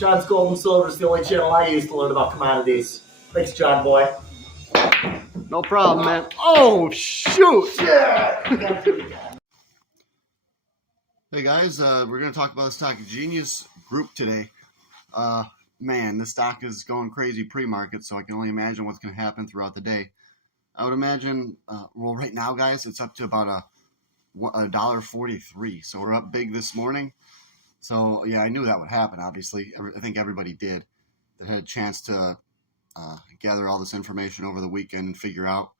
John's Gold and Silver is the only channel I use to learn about commodities. Thanks, John boy. No problem, man. Oh, shoot! Yeah! Hey guys, we're going to talk about the stock Genius Group today. Man, this stock is going crazy pre-market, so I can only imagine what's going to happen throughout the day. I would imagine, well, right now, guys, it's up to about $1.43, so we're up big this morning. So, yeah, I knew that would happen, obviously. I think everybody did that had a chance to gather all this information over the weekend and figure out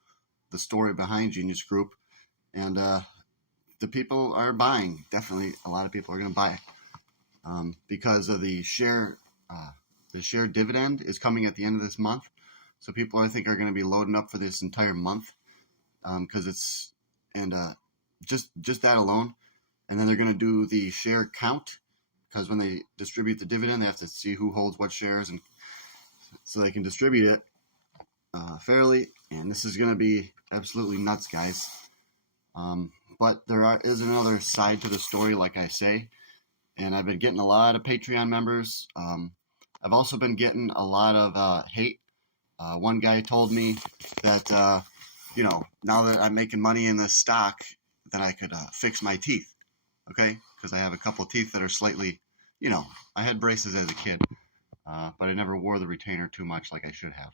the story behind Genius Group. And the people are buying. Definitely, a lot of people are going to buy it because of the share dividend is coming at the end of this month. So people, I think, are going to be loading up for this entire month because it's just that alone. And then they're going to do the share count because when they distribute the dividend, they have to see who holds what shares, and so they can distribute it fairly. And this is going to be absolutely nuts, guys. But there is another side to the story, like I say, and I've been getting a lot of Patreon members. I've also been getting a lot of hate. One guy told me that, now that I'm making money in this stock, that I could fix my teeth, okay? Because I have a couple of teeth that are slightly, I had braces as a kid, but I never wore the retainer too much like I should have.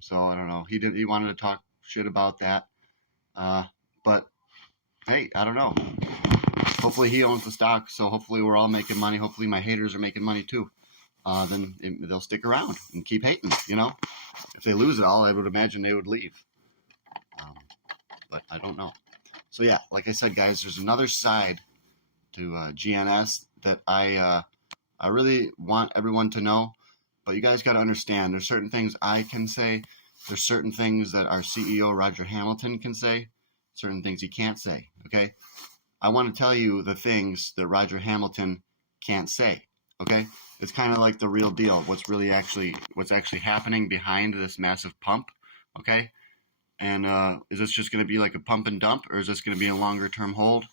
So I don't know. He wanted to talk shit about that, but hey, I don't know. Hopefully he owns the stock, so hopefully we're all making money. Hopefully my haters are making money too. Then they'll stick around and keep hating, If they lose it all, I would imagine they would leave. But I don't know. So yeah, like I said, guys, there's another side to GNS that I really want everyone to know. But you guys got to understand, there's certain things I can say. There's certain things that our CEO, Roger Hamilton, can say. Certain things he can't say, okay? I want to tell you the things that Roger Hamilton can't say, okay? It's kind of like the real deal, what's actually happening behind this massive pump, okay? And is this just going to be like a pump and dump, or is this going to be a longer-term hold?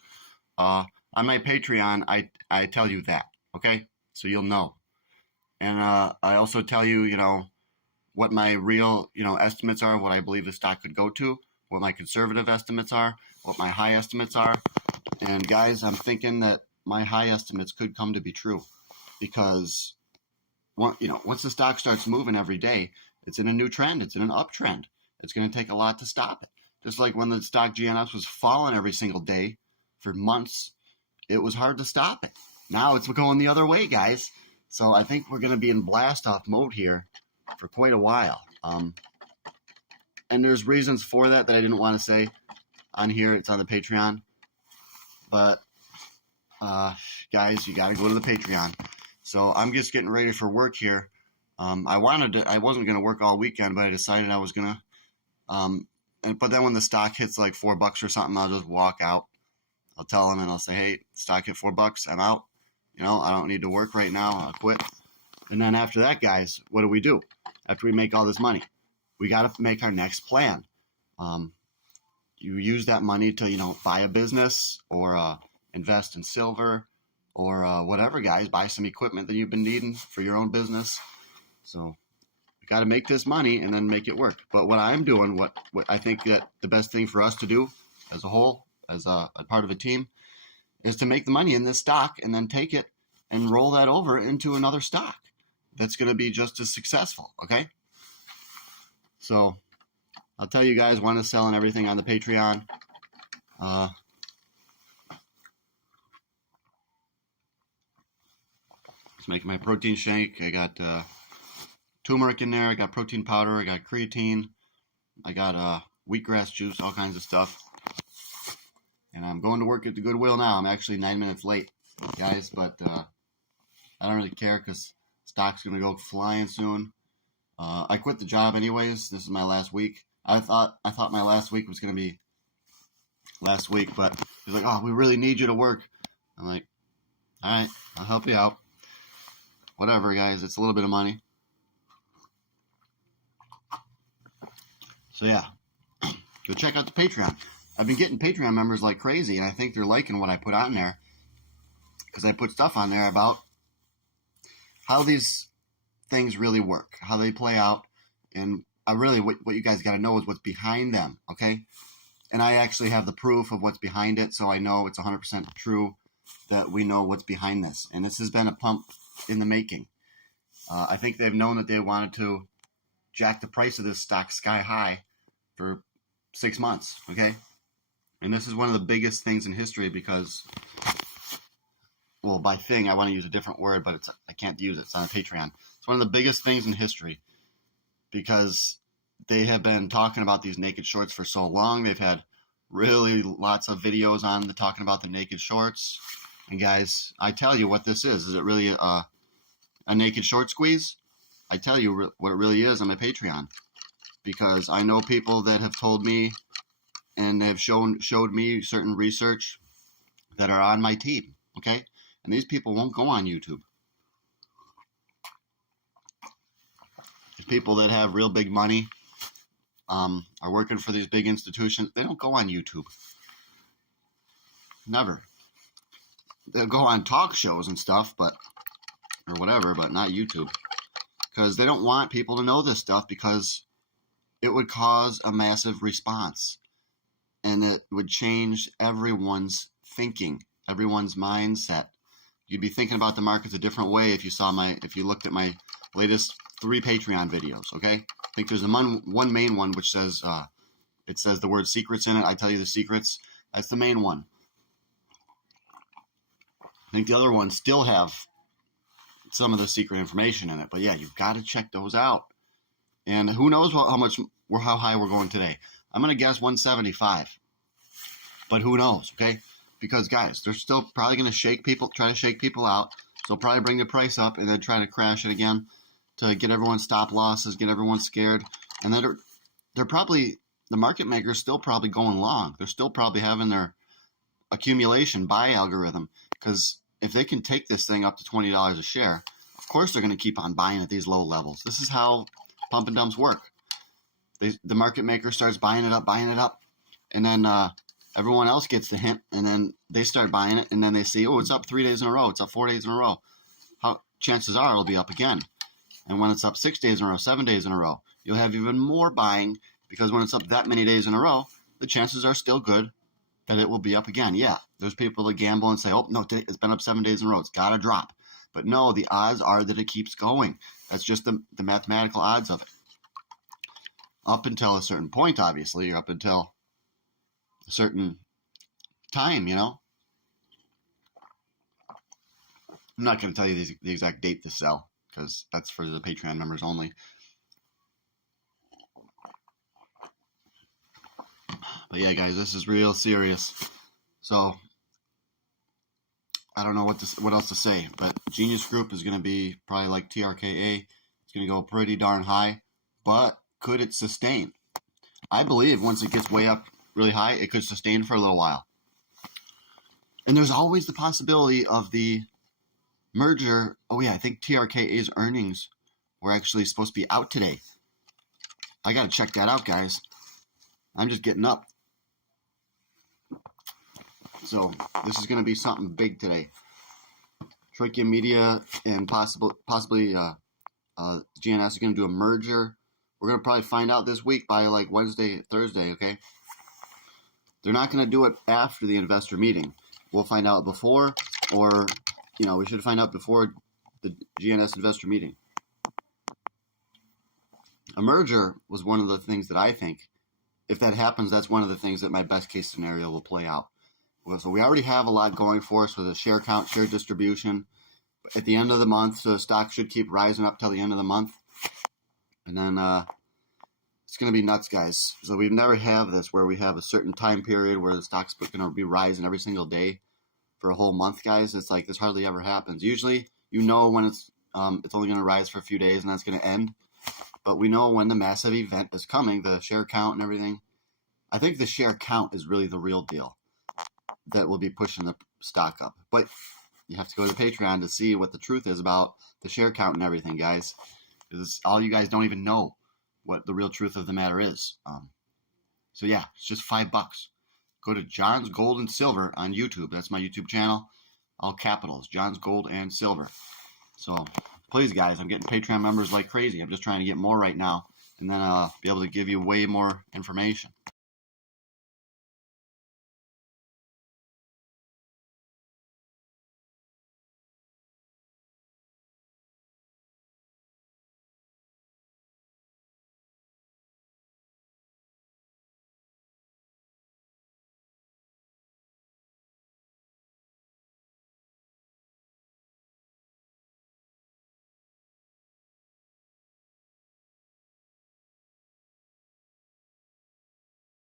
On my Patreon, I tell you that, okay? So you'll know. And I also tell you, what my real, estimates are, what I believe the stock could go to, what my conservative estimates are, what my high estimates are. And guys, I'm thinking that my high estimates could come to be true because, once the stock starts moving every day, it's in a new trend. It's in an uptrend. It's going to take a lot to stop it. Just like when the stock GNS was falling every single day for months, it was hard to stop it. Now it's going the other way, guys. So I think we're going to be in blast-off mode here for quite a while. And there's reasons for that I didn't want to say on here. It's on the Patreon. But, guys, you got to go to the Patreon. So I'm just getting ready for work here. I wasn't going to work all weekend, but I decided I was going to. But then when the stock hits like $4 or something, I'll just walk out. I'll tell them and I'll say, hey, stock hit $4. I'm out. I don't need to work right now. I'll quit. And then after that, guys, what do? After we make all this money, we got to make our next plan. You use that money to, buy a business or invest in silver or whatever, guys. Buy some equipment that you've been needing for your own business. So we got to make this money and then make it work. But what I'm doing, what I think that the best thing for us to do as a whole, as a part of a team, is to make the money in this stock and then take it and roll that over into another stock that's going to be just as successful, okay? So I'll tell you guys when to sell and everything on the Patreon. Just making my protein shake. I got turmeric in there. I got protein powder. I got creatine. I got wheatgrass juice, all kinds of stuff. And I'm going to work at the Goodwill now. I'm actually 9 minutes late, guys, but I don't really care because stock's going to go flying soon. I quit the job anyways. This is my last week. I thought my last week was going to be last week, but he's like, oh, we really need you to work. I'm like, all right, I'll help you out. Whatever, guys. It's a little bit of money. So, yeah. Go check out the Patreon. I've been getting Patreon members like crazy, and I think they're liking what I put on there. Because I put stuff on there about how these things really work, how they play out, and what you guys got to know is what's behind them, okay? And I actually have the proof of what's behind it, so I know it's 100% true that we know what's behind this. And this has been a pump in the making. I think they've known that they wanted to jack the price of this stock sky high for 6 months, okay? And this is one of the biggest things in history because, well, by thing, I want to use a different word, but I can't use it. It's on a Patreon. It's one of the biggest things in history because they have been talking about these naked shorts for so long. They've had really lots of videos on talking about the naked shorts. And guys, I tell you what this is. Is it really a naked short squeeze? I tell you what it really is on my Patreon. Because I know people that have told me and have showed me certain research that are on my team, okay? And these people won't go on YouTube. There's people that have real big money, are working for these big institutions. They don't go on YouTube. Never. They'll go on talk shows and stuff, or whatever, but not YouTube. Because they don't want people to know this stuff because it would cause a massive response. And it would change everyone's thinking, everyone's mindset. You'd be thinking about the markets a different way if you looked at my latest 3 Patreon videos, okay? I think there's one main one which says, it says the word secrets in it. I tell you the secrets. That's the main one. I think the other ones still have some of the secret information in it. But yeah, you've got to check those out. And who knows how high we're going today. I'm going to guess 175. But who knows, okay? Because, guys, they're still probably going to try to shake people out. So they'll probably bring the price up and then try to crash it again to get everyone stop losses, get everyone scared. And then the market makers still probably going long. They're still probably having their accumulation buy algorithm. Because if they can take this thing up to $20 a share, of course they're going to keep on buying at these low levels. This is how pump and dumps work. The market maker starts buying it up, and then everyone else gets the hint, and then they start buying it, and then they see, oh, it's up 3 days in a row, it's up 4 days in a row. Chances are it'll be up again. And when it's up 6 days in a row, 7 days in a row, you'll have even more buying, because when it's up that many days in a row, the chances are still good that it will be up again. Yeah, there's people that gamble and say, oh, no, it's been up 7 days in a row, it's got to drop. But no, the odds are that it keeps going. That's just the mathematical odds of it. Up until a certain point, obviously, or up until a certain time, you know. I'm not going to tell you the exact date to sell, because that's for the Patreon members only. But yeah, guys, this is real serious. So I don't know what else to say, but Genius Group is going to be probably like TRKA. It's going to go pretty darn high, but could it sustain? I believe once it gets way up really high, it could sustain for a little while. And there's always the possibility of the merger. Oh yeah, I think TRKA's earnings were actually supposed to be out today. I got to check that out, guys. I'm just getting up. So this is going to be something big today. Troika Media and possibly GNS are going to do a merger. We're going to probably find out this week by like Wednesday, Thursday, okay? They're not going to do it after the investor meeting. We'll find out before, or, we should find out before the GNS investor meeting. A merger was one of the things that I think, if that happens, that's one of the things that my best case scenario will play out. So we already have a lot going for us with a share count, share distribution. At the end of the month, so the stock should keep rising up till the end of the month. And then it's going to be nuts, guys. So we've never had this where we have a certain time period where the stock's going to be rising every single day for a whole month, guys. It's like this hardly ever happens. Usually, when it's only going to rise for a few days and that's going to end. But we know when the massive event is coming, the share count and everything. I think the share count is really the real deal that will be pushing the stock up. But you have to go to Patreon to see what the truth is about the share count and everything, guys. Because all you guys don't even know what the real truth of the matter is. So yeah, it's just $5. Go to John's Gold and Silver on YouTube. That's my YouTube channel. All capitals, John's Gold and Silver. So please, guys, I'm getting Patreon members like crazy. I'm just trying to get more right now, and then be able to give you way more information.